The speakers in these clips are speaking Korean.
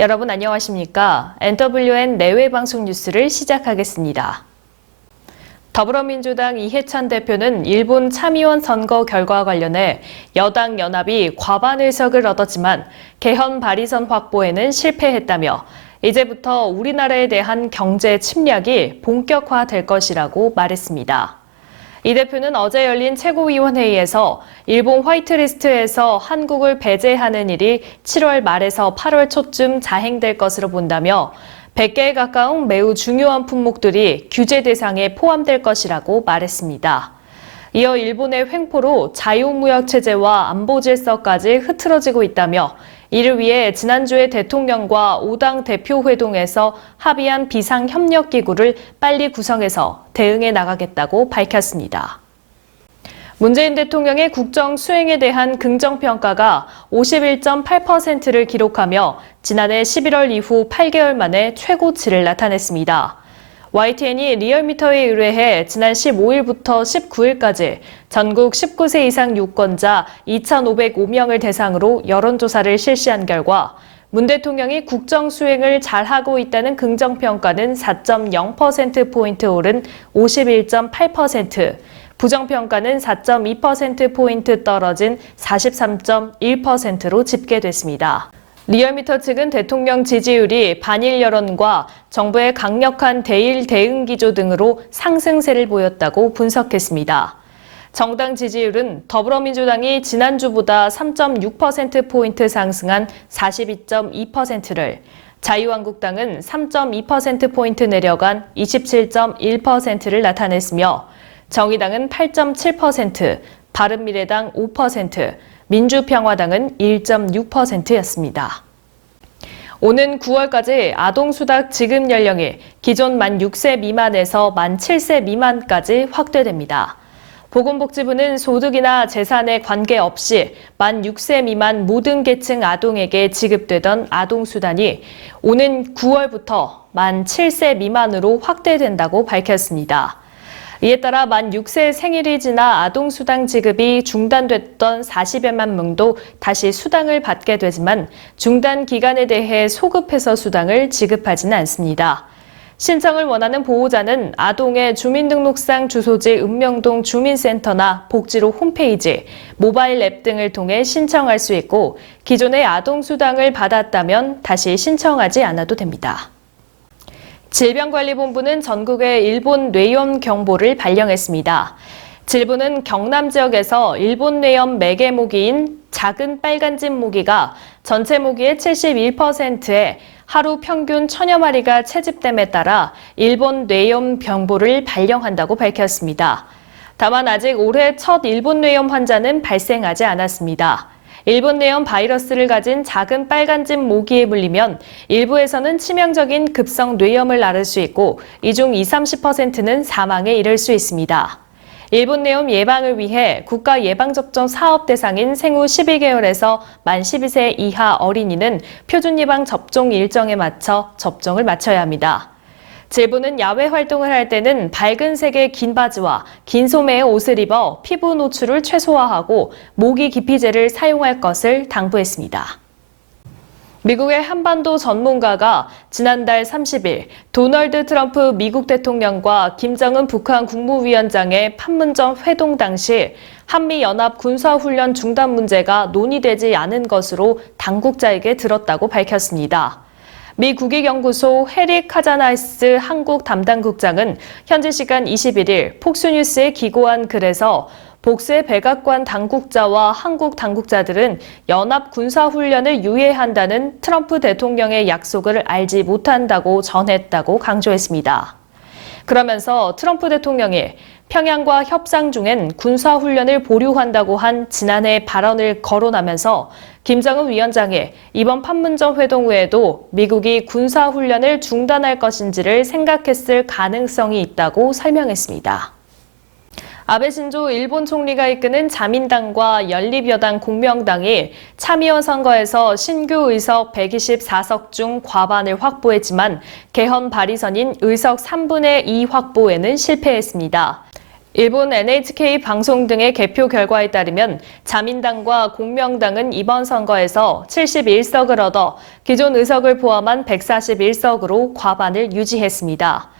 여러분 안녕하십니까? NWN 내외방송 뉴스를 시작하겠습니다. 더불어민주당 이해찬 대표는 일본 참의원 선거 결과와 관련해 여당 연합이 과반 의석을 얻었지만 개헌 발의선 확보에는 실패했다며 이제부터 우리나라에 대한 경제 침략이 본격화될 것이라고 말했습니다. 이 대표는 어제 열린 최고위원회의에서 일본 화이트리스트에서 한국을 배제하는 일이 7월 말에서 8월 초쯤 자행될 것으로 본다며 100개에 가까운 매우 중요한 품목들이 규제 대상에 포함될 것이라고 말했습니다. 이어 일본의 횡포로 자유무역 체제와 안보 질서까지 흐트러지고 있다며 이를 위해 지난주에 대통령과 5당 대표 회동에서 합의한 비상협력기구를 빨리 구성해서 대응해 나가겠다고 밝혔습니다. 문재인 대통령의 국정 수행에 대한 긍정평가가 51.8%를 기록하며 지난해 11월 이후 8개월 만에 최고치를 나타냈습니다. YTN이 리얼미터에 의뢰해 지난 15일부터 19일까지 전국 19세 이상 유권자 2,505명을 대상으로 여론조사를 실시한 결과 문 대통령이 국정 수행을 잘하고 있다는 긍정평가는 4.0%포인트 오른 51.8%, 부정평가는 4.2%포인트 떨어진 43.1%로 집계됐습니다. 리얼미터 측은 대통령 지지율이 반일 여론과 정부의 강력한 대일 대응 기조 등으로 상승세를 보였다고 분석했습니다. 정당 지지율은 더불어민주당이 지난주보다 3.6%포인트 상승한 42.2%를, 자유한국당은 3.2%포인트 내려간 27.1%를 나타냈으며 정의당은 8.7%, 바른미래당 5%, 민주평화당은 1.6%였습니다. 오는 9월까지 아동수당 지급 연령이 기존 만 6세 미만에서 만 7세 미만까지 확대됩니다. 보건복지부는 소득이나 재산에 관계없이 만 6세 미만 모든 계층 아동에게 지급되던 아동수당이 오는 9월부터 만 7세 미만으로 확대된다고 밝혔습니다. 이에 따라 만 6세 생일이 지나 아동수당 지급이 중단됐던 40여만 명도 다시 수당을 받게 되지만 중단 기간에 대해 소급해서 수당을 지급하지는 않습니다. 신청을 원하는 보호자는 아동의 주민등록상 주소지 읍명동 주민센터나 복지로 홈페이지, 모바일 앱 등을 통해 신청할 수 있고 기존의 아동수당을 받았다면 다시 신청하지 않아도 됩니다. 질병관리본부는 전국에 일본 뇌염 경보를 발령했습니다. 질부는 경남 지역에서 일본 뇌염 매개 모기인 작은 빨간집 모기가 전체 모기의 71%에 하루 평균 1000여 마리가 채집됨에 따라 일본 뇌염 경보를 발령한다고 밝혔습니다. 다만 아직 올해 첫 일본 뇌염 환자는 발생하지 않았습니다. 일본 뇌염 바이러스를 가진 작은 빨간집 모기에 물리면 일부에서는 치명적인 급성 뇌염을 앓을 수 있고 이 중 20-30%는 사망에 이를 수 있습니다. 일본 뇌염 예방을 위해 국가 예방접종 사업 대상인 생후 12개월에서 만 12세 이하 어린이는 표준 예방 접종 일정에 맞춰 접종을 마쳐야 합니다. 질부는 야외 활동을 할 때는 밝은 색의 긴 바지와 긴 소매의 옷을 입어 피부 노출을 최소화하고 모기 기피제를 사용할 것을 당부했습니다. 미국의 한반도 전문가가 지난달 30일 도널드 트럼프 미국 대통령과 김정은 북한 국무위원장의 판문점 회동 당시 한미연합 군사훈련 중단 문제가 논의되지 않은 것으로 당국자에게 들었다고 밝혔습니다. 미 국익연구소 해리 카자나이스 한국 담당국장은 현지 시간 21일 폭스뉴스에 기고한 글에서 복수의 백악관 당국자와 한국 당국자들은 연합 군사훈련을 유예한다는 트럼프 대통령의 약속을 알지 못한다고 전했다고 강조했습니다. 그러면서 트럼프 대통령이 평양과 협상 중엔 군사훈련을 보류한다고 한 지난해 발언을 거론하면서 김정은 위원장이 이번 판문점 회동 후에도 미국이 군사훈련을 중단할 것인지를 생각했을 가능성이 있다고 설명했습니다. 아베 신조 일본 총리가 이끄는 자민당과 연립여당 공명당이 참의원 선거에서 신규 의석 124석 중 과반을 확보했지만 개헌 발의선인 의석 3분의 2 확보에는 실패했습니다. 일본 NHK 방송 등의 개표 결과에 따르면 자민당과 공명당은 이번 선거에서 71석을 얻어 기존 의석을 포함한 141석으로 과반을 유지했습니다.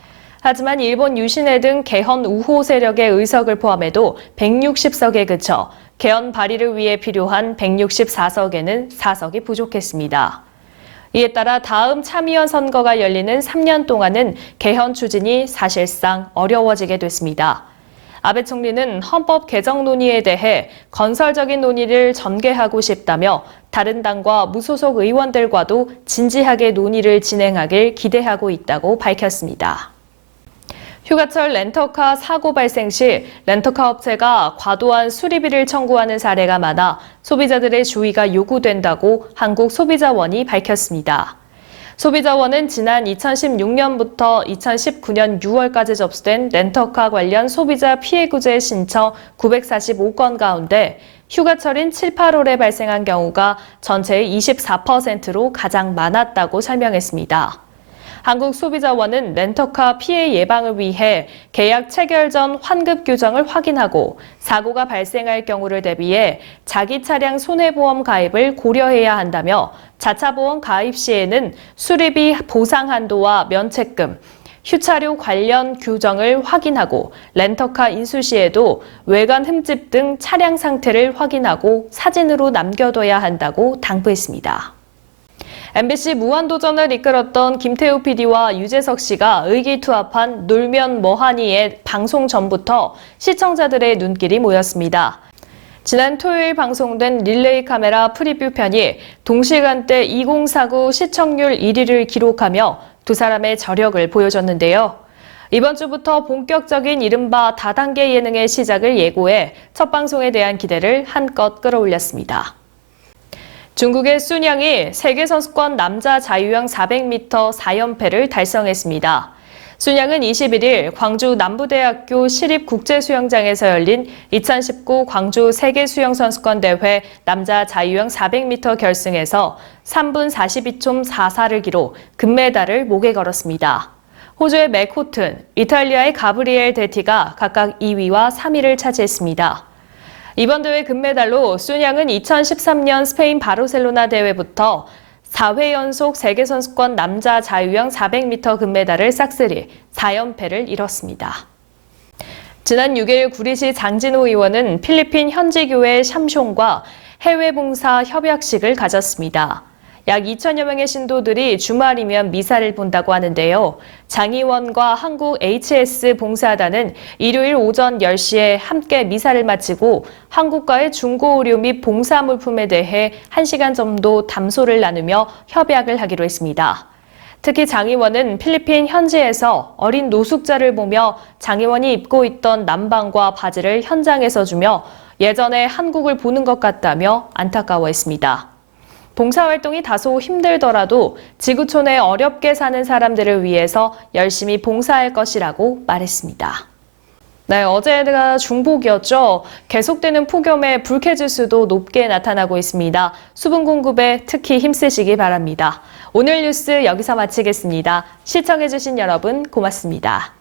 하지만 일본 유신회 등 개헌 우호 세력의 의석을 포함해도 160석에 그쳐 개헌 발의를 위해 필요한 164석에는 4석이 부족했습니다. 이에 따라 다음 참의원 선거가 열리는 3년 동안은 개헌 추진이 사실상 어려워지게 됐습니다. 아베 총리는 헌법 개정 논의에 대해 건설적인 논의를 전개하고 싶다며 다른 당과 무소속 의원들과도 진지하게 논의를 진행하길 기대하고 있다고 밝혔습니다. 휴가철 렌터카 사고 발생 시 렌터카 업체가 과도한 수리비를 청구하는 사례가 많아 소비자들의 주의가 요구된다고 한국소비자원이 밝혔습니다. 소비자원은 지난 2016년부터 2019년 6월까지 접수된 렌터카 관련 소비자 피해구제 신청 945건 가운데 휴가철인 7, 8월에 발생한 경우가 전체의 24%로 가장 많았다고 설명했습니다. 한국소비자원은 렌터카 피해 예방을 위해 계약 체결 전 환급 규정을 확인하고 사고가 발생할 경우를 대비해 자기 차량 손해보험 가입을 고려해야 한다며 자차 보험 가입 시에는 수리비 보상 한도와 면책금, 휴차료 관련 규정을 확인하고 렌터카 인수 시에도 외관 흠집 등 차량 상태를 확인하고 사진으로 남겨둬야 한다고 당부했습니다. MBC 무한도전을 이끌었던 김태우 PD와 유재석 씨가 의기투합한 놀면 뭐하니의 방송 전부터 시청자들의 눈길이 모였습니다. 지난 토요일 방송된 릴레이 카메라 프리뷰 편이 동시간대 2049 시청률 1위를 기록하며 두 사람의 저력을 보여줬는데요. 이번 주부터 본격적인 이른바 다단계 예능의 시작을 예고해 첫 방송에 대한 기대를 한껏 끌어올렸습니다. 중국의 순양이 세계선수권 남자 자유형 400m 4연패를 달성했습니다. 순양은 21일 광주 남부대학교 시립국제수영장에서 열린 2019 광주 세계수영선수권 대회 남자 자유형 400m 결승에서 3분 42초 44를 기록 금메달을 목에 걸었습니다. 호주의 맥 호튼, 이탈리아의 가브리엘 데티가 각각 2위와 3위를 차지했습니다. 이번 대회 금메달로 순양은 2013년 스페인 바르셀로나 대회부터 4회 연속 세계선수권 남자 자유형 400m 금메달을 싹쓸이 4연패를 이뤘습니다. 지난 6일 구리시 장진호 의원은 필리핀 현지교회 샴숑과 해외봉사 협약식을 가졌습니다. 약 2천여 명의 신도들이 주말이면 미사를 본다고 하는데요. 장 의원과 한국 HS 봉사단은 일요일 오전 10시에 함께 미사를 마치고 한국과의 중고 의료 및 봉사 물품에 대해 1시간 정도 담소를 나누며 협약을 하기로 했습니다. 특히 장 의원은 필리핀 현지에서 어린 노숙자를 보며 장 의원이 입고 있던 남방과 바지를 현장에서 주며 예전에 한국을 보는 것 같다며 안타까워했습니다. 봉사활동이 다소 힘들더라도 지구촌에 어렵게 사는 사람들을 위해서 열심히 봉사할 것이라고 말했습니다. 네, 어제가 중복이었죠. 계속되는 폭염에 불쾌지수도 높게 나타나고 있습니다. 수분 공급에 특히 힘쓰시기 바랍니다. 오늘 뉴스 여기서 마치겠습니다. 시청해주신 여러분 고맙습니다.